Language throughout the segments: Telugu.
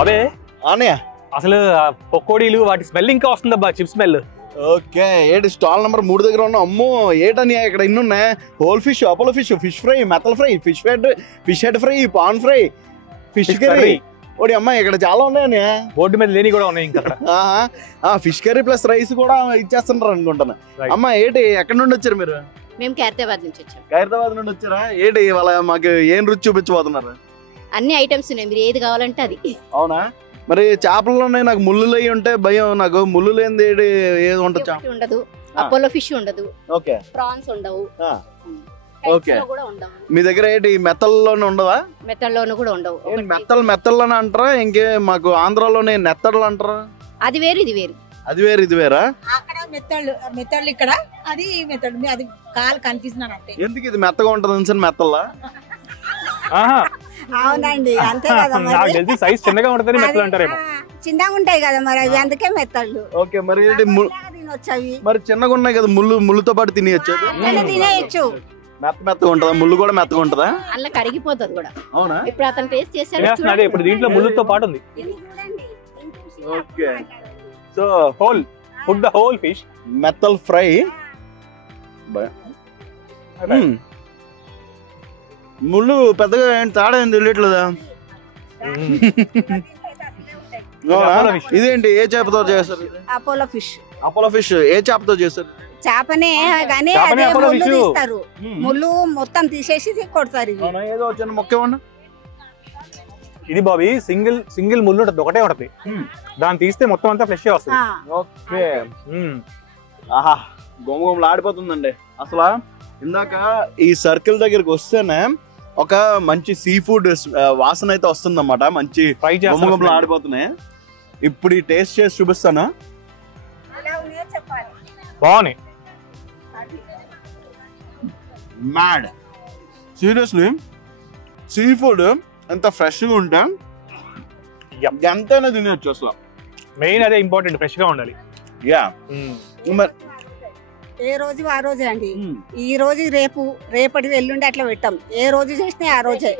అవే అన్నయ్య అసలు పకోడీలు వాటి స్మెల్ ఇంకా వస్తుందబ్బా, చిప్ స్మెల్. ఓకే, ఏంటి స్టాల్ నెంబర్ 3 దగ్గర ఉన్నా. అమ్మో ఏటని ఇక్కడ ఇన్ని ఉన్నాయి. Whole fish, Apollo fish, fish fry, మెతల్ fry, fish head fry, pan fry, fish curry. ఓడి అమ్మ ఇక్కడ చాలా ఉన్నాయని బోర్డు మీద లేని కూడా ఉన్నాయి ఇంకా. ఫిష్ కర్రీ ప్లస్ రైస్ కూడా ఇచ్చేస్తున్నారు అనుకుంటాను. అమ్మ ఏంటి ఎక్కడి నుండి వచ్చారు మీరు? మేము ఖైరతాబాద్ నుంచి వచ్చాం. ఖైరతాబాద్ నుండి వచ్చారా? ఏంటి ఇవాళ మాకు ఏం రుచి చూపించబోతున్నారు? అన్ని ఐటమ్స్ ఉన్నాయి, మీరు ఏది కావాలంటే అది. అవునా? మరి చేపల్లో నాకు ముళ్ళు అయి ఉంటే భయం. నాకు ముళ్ళు లేనిది ఏది ఉంటుంది? ఉండదు. అపోలో ఫిష్ ఉండదు. ఓకే. ప్రాన్స్ ఉండవు. ఓకే. మీ దగ్గర ఏంటి మెత్తల్లోనే ఉండవా? మెత్తల్లోనూ కూడా ఉండవు. మెత్తల్లోనే అంటారా? ఇంకే మాకు ఆంధ్రాలోనే నెత్తళ్ళు అంటారా? అది వేరు ఇది వేరు. అది వేరు ఇది వేరా? అక్కడ మెత్తళ్ళు ఇక్కడ అది మెత్తడు. అది కాలు కనిపిస్తున్నాను అంటే. ఎందుకు ఇది మెత్తగా ఉంటుంది మెత్తల్లా? అవునండి, అంతే కదా. నాకు తెలిసి సైజ్ చిన్నగా ఉంటదని మెత్తలు అంటారేమో. చిన్నగా ఉంటాయి కదా మరి అవి, అందుకే మెత్తళ్ళు. ఓకే, మరి మరి చిన్నగా ఉన్నాయి కదా, ముళ్ళుతో పాటు తినేయచ్చు. తినేయచ్చు. మెత్తగా ఉంటుందా? ముళ్ళు కూడా మెత్తగా ఉంటుందా? అలా కరిగిపోతుంది కూడా. అవునా? ఇప్పుడు అతను టేస్ట్ చేశాడు. అదే ఇప్పుడు దీంట్లో ముళ్ళుతో పాటు ఉంది. Okay, so food the whole fish. మెత్తల్ ఫ్రై. ముళ్ళు పెద్దగా తాడా ఏం తెలియట్లేదా? ఇదేంటి ఏ చేపతో చేస్తారు? Apollo fish. అపోలో ఫిష్ ఏ చేపతో చేస్తారు? చేపనే కానీ ముళ్ళు తీస్తారు. ముళ్ళు మొత్తం తీసేసి కొడతారు. ఏదో వచ్చిన మొక్క ఏమన్నా? ఇది బాబీ సింగిల్ ముళ్ళు ఉంటుంది, ఒకటే ఉంటది. దాన్ని తీస్తే మొత్తం అంతా ఫ్రెష్ వస్తుంది. ఓకే. ఆహా, గోమగోమలు ఆడిపోతుందండి అసలు. ఇందాక ఈ సర్కిల్ దగ్గరికి వస్తేనే ఒక మంచి సీ ఫుడ్ వాసన అయితే వస్తుందన్నమాట. మంచి గోమగోమలు ఆడిపోతున్నాయి. ఇప్పుడు ఈ టేస్ట్ చేసి చూపిస్తాను. బాగున్నాయి. మ్యాడ్, సీరియస్లీ సీ ఫుడ్ ఎంత ఫ్రెష్గా ఉంటే ఎంతైనా తినచ్చు అసలు. మెయిన్ అదే ఇంపార్టెంట్, ఫ్రెష్ గా ఉండాలి. యా, ఏ రోజు ఆ రోజే అండి. ఈ రోజు రేపటి ఎల్లుండి అట్లా పెట్టాం. ఏ రోజు చేసినా ఆ రోజే.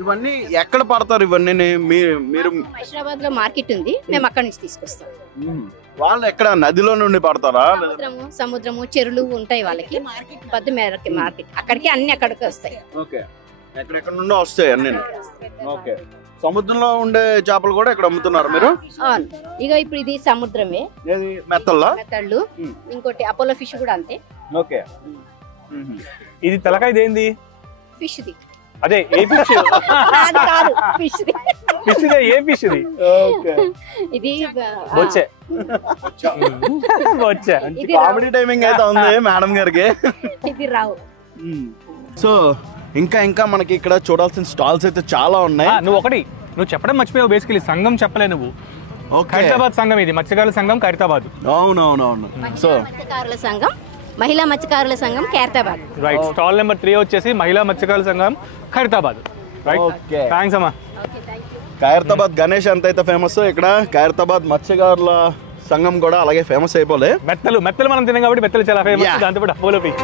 ఇవన్నీ ఎక్కడ పడతారు? ఇవన్నీ మీరు హైదరాబాద్ లో మార్కెట్ ఉంది, మేము అక్కడ నుంచి తీసుకొస్తాం. వాళ్ళు ఎక్కడ నదిలో నుండి పడతారా? సముద్రము చెరువులు ఉంటాయి వాళ్ళకి. పెద్ద మేరకి మార్కెట్, అక్కడికి అన్ని అక్కడికి వస్తాయి. ఓకే, ఎక్కడెక్కడ నుండో వస్తాయి అన్ని. ఓకే, సముద్రంలో ఉండే చేపలు కూడా ఇక్కడ అమ్ముతున్నారు మీరు? ఇక ఇప్పుడు ఇది సముద్రమే. మెత్తళ్ళు. ఇంకోటి అపోలో ఫిష్ కూడా అంతే. ఓకే, ఇది తలకాయ ఏంది? Fish the. అదే ఏ ఫిష్? కాదు, fish the. Fish the. A fish the? Okay, ఇది బొచ్చే. బొచ్చే. కామెడీ టైమింగ్ అయితే ఉంది మేడం గారికి. ఇది రావు. సో ఇంకా మనకి ఇక్కడ చూడాల్సిన స్టాల్స్ అయితే చాలా ఉన్నాయి. నువ్వు చెప్పడం మర్చిపోయావు. బేసికలీ సంఘం చెప్పలే నువ్వు. ఖైరతాబాద్ సంఘం, ఇది మత్స్యకారుల సంఘం ఖైరతాబాద్. అవునవునవును. సో మత్స్యకారుల సంఘం, మహిళా మత్స్యకారుల సంఘం ఖైరతాబాద్. రైట్. స్టాల్ నెంబర్ 3 వచ్చేసి మహిళా మత్స్యకారుల సంఘం ఖైరతాబాద్. రైట్. ఓకే, థాంక్స్ అమ్మా. ఖైరతాబాద్ గణేష్ ఎంత అయితే ఫేమస్, ఇక్కడ ఖైరతాబాద్ మత్స్యకారుల సంఘం కూడా అలాగే ఫేమస్ అయిపోలే. మెత్తలు మనం తినాం కాబట్టి మెత్తలు చాలా ఫేమస్. దాంతో పాటు అపోలో ఫిష్.